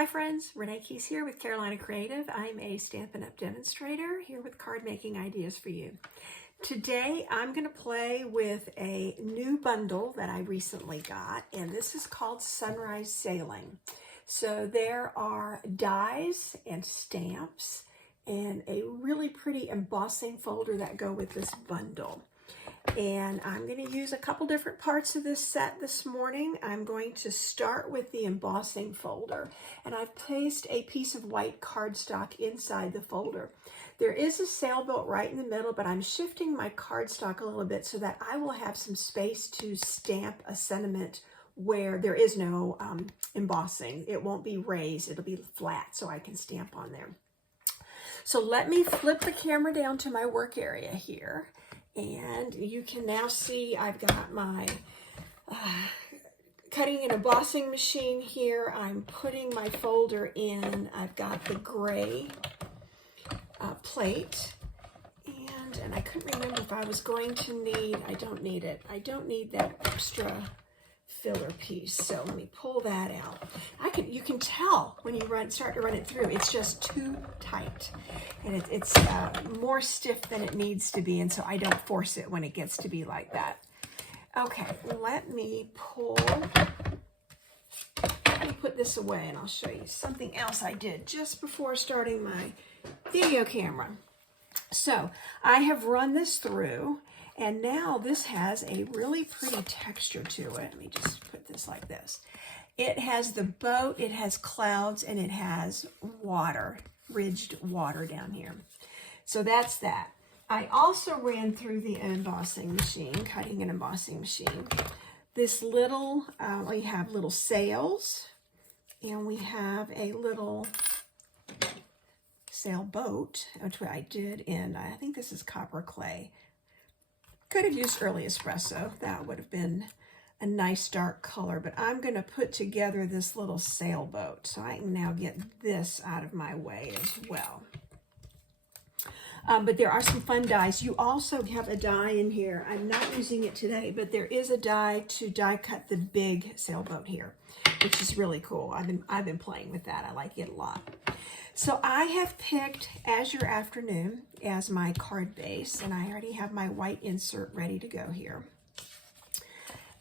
Hi friends, Renee Keys here with Carolina Creative. I'm a Stampin' Up! Demonstrator here with card making ideas for you. Today I'm going to play with a new bundle that I recently got, and this is called Sunrise Sailing. So there are dies and stamps and a really pretty embossing folder that go with this bundle. And I'm going to use a couple different parts of this set this morning. I'm going to start with the embossing folder, and I've placed a piece of white cardstock inside the folder. There is a sailboat right in the middle, but I'm shifting my cardstock a little bit so that I will have some space to stamp a sentiment where there is no embossing. It won't be raised, it'll be flat, so I can stamp on there. So let me flip the camera down to my work area here. And you can now see I've got my cutting and embossing machine here. I'm putting my folder in. I've got the gray plate. And I couldn't remember if I was going to need, I don't need it. I don't need that extra filler piece. So let me pull that out. You can tell when you start to run it through, it's just too tight. And it's more stiff than it needs to be, and so I don't force it when it gets to be like that. Okay, let me put this away, and I'll show you something else I did just before starting my video camera. So I have run this through, and now this has a really pretty texture to it. Let me just put this like this. It has the boat, it has clouds, and it has water, ridged water down here. So that's that. I also ran through the embossing machine, cutting and embossing machine. This little, we have little sails, and we have a little sailboat, which I did in, I think this is copper clay. Could have used early espresso. That would have been a nice dark color, but I'm going to put together this little sailboat, so I can now get this out of my way as well. But there are some fun dies. You also have a die in here. I'm not using it today, but there is a die to die cut the big sailboat here, which is really cool. I've been playing with that. I like it a lot. So I have picked Azure Afternoon as my card base, and I already have my white insert ready to go here.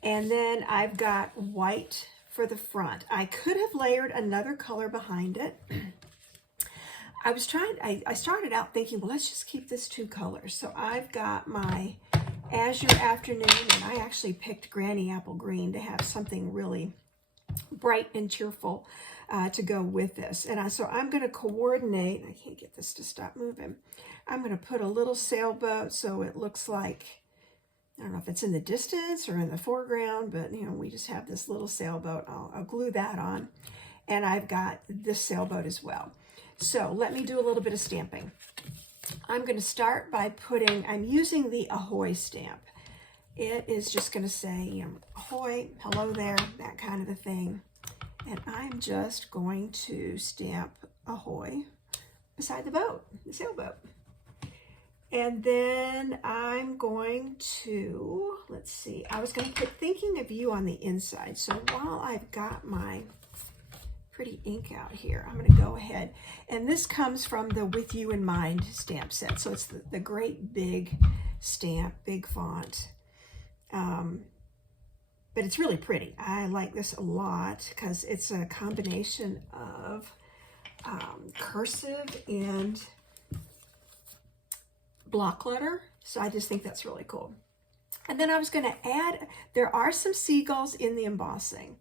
And then I've got white for the front. I could have layered another color behind it. I started out thinking, well, let's just keep this two colors. So I've got my Azure Afternoon, and I actually picked Granny Apple Green to have something really bright and cheerful to go with this. And so I'm going to coordinate. I can't get this to stop moving. I'm going to put a little sailboat so it looks like, I don't know if it's in the distance or in the foreground, but you know, we just have this little sailboat. I'll glue that on. And I've got this sailboat as well. So let me do a little bit of stamping. I'm going to start by I'm using the Ahoy stamp. It is just going to say, you know, ahoy, hello there, that kind of a thing. And I'm just going to stamp ahoy beside the boat, the sailboat. And then I'm going to, let's see, I was going to put Thinking of You on the inside. So while I've got my pretty ink out here, I'm going to go ahead. And this comes from the With You in Mind stamp set. So it's the great big stamp, big font. But it's really pretty. I like this a lot because it's a combination of cursive and block letter. So I just think that's really cool. And then I was going to add, there are some seagulls in the embossing.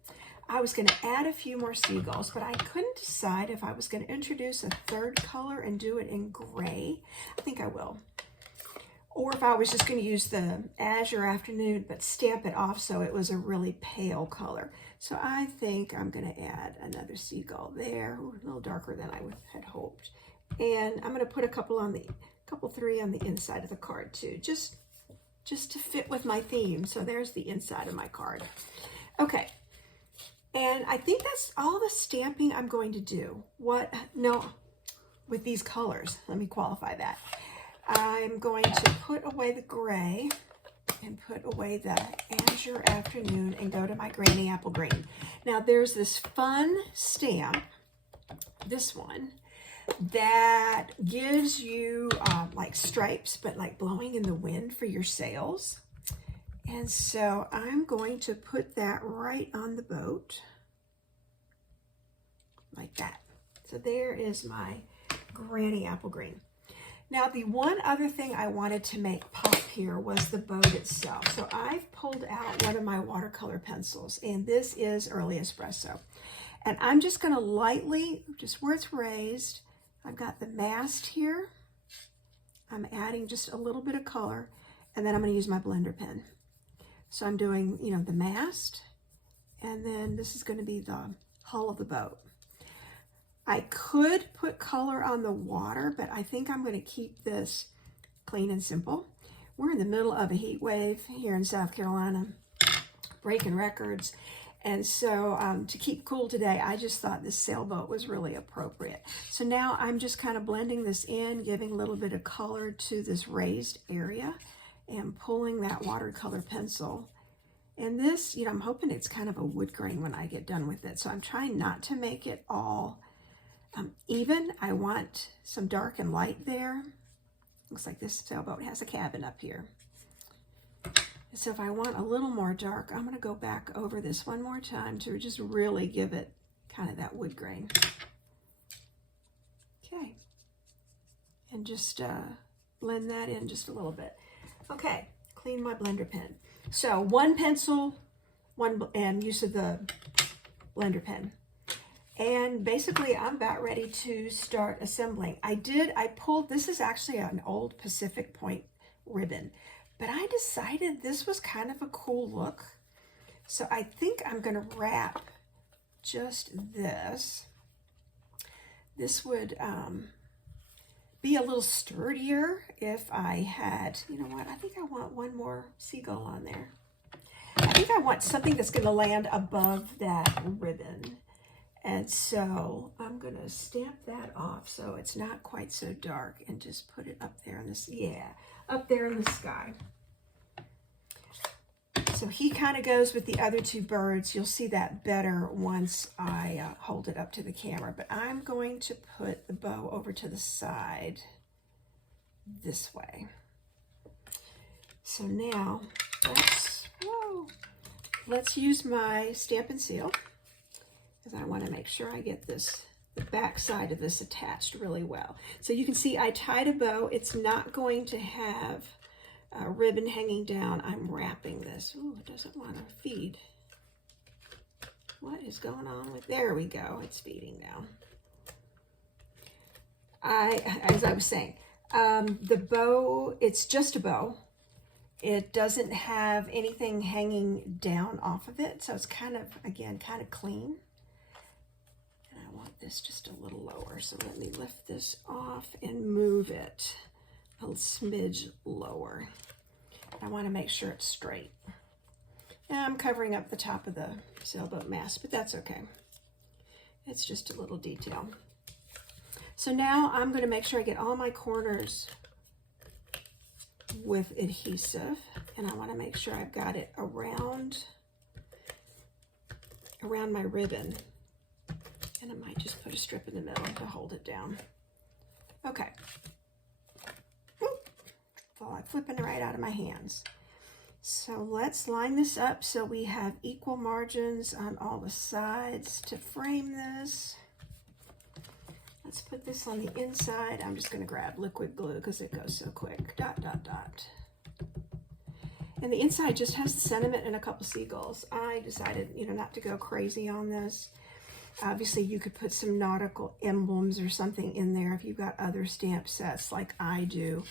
I was going to add a few more seagulls, but I couldn't decide if I was going to introduce a third color and do it in gray. I think I will. Or if I was just going to use the Azure Afternoon, but stamp it off so it was a really pale color. So I think I'm going to add another seagull there. Ooh, a little darker than I had hoped. And I'm going to put three on the inside of the card too, just to fit with my theme. So there's the inside of my card. Okay. And I think that's all the stamping I'm going to do. With these colors, let me qualify that. I'm going to put away the gray and put away the Azure Afternoon and go to my Granny Apple Green. Now there's this fun stamp this one that gives you like stripes, but like blowing in the wind for your sails. And so I'm going to put that right on the boat, like that. So there is my Granny Apple Green. Now the one other thing I wanted to make pop here was the boat itself. So I've pulled out one of my watercolor pencils, and this is Early Espresso. And I'm just going to lightly, just where it's raised, I've got the mast here. I'm adding just a little bit of color, and then I'm going to use my blender pen. So I'm doing, you know, the mast, and then this is going to be the hull of the boat. I could put color on the water, but I think I'm going to keep this clean and simple. We're in the middle of a heat wave here in South Carolina, breaking records. And so to keep cool today, I just thought this sailboat was really appropriate. So now I'm just kind of blending this in, giving a little bit of color to this raised area and pulling that watercolor pencil. And this, you know, I'm hoping it's kind of a wood grain when I get done with it. So I'm trying not to make it all even. I want some dark and light there. Looks like this sailboat has a cabin up here. So if I want a little more dark, I'm going to go back over this one more time to just really give it kind of that wood grain. Okay. And just blend that in just a little bit. Okay, clean my blender pen. So one pencil, and use of the blender pen. And basically I'm about ready to start assembling. I pulled, this is actually an old Pacific Point ribbon, but I decided this was kind of a cool look. So I think I'm gonna wrap just this. This would be a little sturdier if I had, you know what, I think I want one more seagull on there. I think I want something that's gonna land above that ribbon. And so I'm going to stamp that off so it's not quite so dark and just put it up there in this, yeah, up there in the sky. So he kind of goes with the other two birds. You'll see that better once I hold it up to the camera. But I'm going to put the bow over to the side this way. So now let's use my Stamp and Seal, because I want to make sure I get the back side of this attached really well. So you can see I tied a bow. It's not going to have a ribbon hanging down. I'm wrapping this. Ooh, it doesn't want to feed. What is going on with, there we go, it's feeding now. As I was saying, the bow, it's just a bow. It doesn't have anything hanging down off of it. So it's kind of, again, kind of clean. I want this just a little lower, so let me lift this off and move it a smidge lower. I want to make sure it's straight. And I'm covering up the top of the sailboat mast, but that's okay. It's just a little detail. So now I'm going to make sure I get all my corners with adhesive, and I want to make sure I've got it around my ribbon. And I might just put a strip in the middle to hold it down. Okay. Fall like flipping right out of my hands. So let's line this up so we have equal margins on all the sides to frame this. Let's put this on the inside. I'm just going to grab liquid glue because it goes so quick. Dot, dot, dot. And the inside just has the sentiment and a couple seagulls. I decided, you know, not to go crazy on this. Obviously, you could put some nautical emblems or something in there if you've got other stamp sets like I do.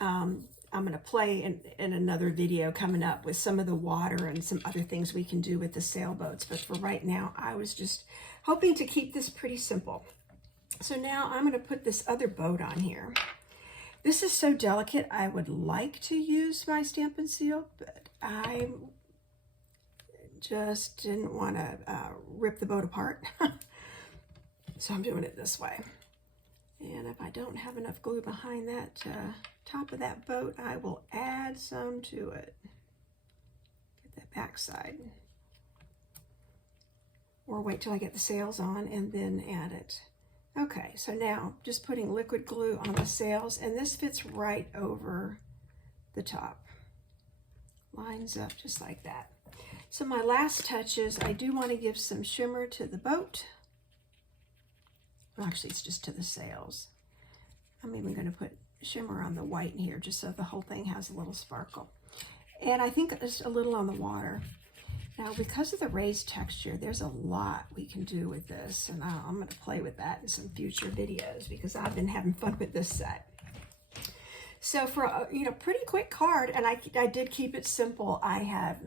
I'm going to play in another video coming up with some of the water and some other things we can do with the sailboats. But for right now, I was just hoping to keep this pretty simple. So now I'm going to put this other boat on here. This is so delicate. I would like to use my Stamp and Seal, but I just didn't want to rip the boat apart. So I'm doing it this way. And if I don't have enough glue behind that top of that boat, I will add some to it. Get that back side. Or wait till I get the sails on and then add it. Okay, so now just putting liquid glue on the sails, and this fits right over the top. Lines up just like that. So my last touches, I do want to give some shimmer to the boat. Well, actually, it's just to the sails. I'm even going to put shimmer on the white in here just so the whole thing has a little sparkle. And I think just a little on the water. Now, because of the raised texture, there's a lot we can do with this, and I'm going to play with that in some future videos because I've been having fun with this set. So for a pretty quick card, and I did keep it simple. I have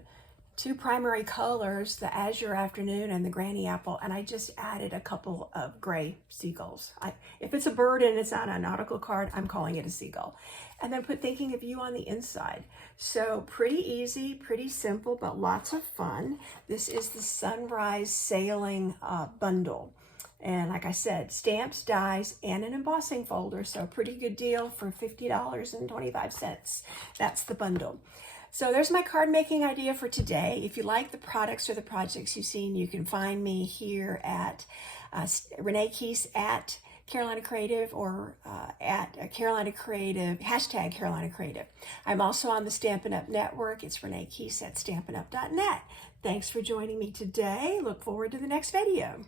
two primary colors, the Azure Afternoon and the Granny Apple, and I just added a couple of gray seagulls. If it's a bird and it's not a nautical card, I'm calling it a seagull. And then put Thinking of You on the inside. So pretty easy, pretty simple, but lots of fun. This is the Sunrise Sailing bundle. And like I said, stamps, dies, and an embossing folder. So a pretty good deal for $50.25. That's the bundle. So there's my card making idea for today. If you like the products or the projects you've seen, you can find me here at Renee Keese at Carolina Creative or at Carolina Creative, hashtag Carolina Creative. I'm also on the Stampin' Up! Network. It's Renee Keese at stampinup.net. Thanks for joining me today. Look forward to the next video.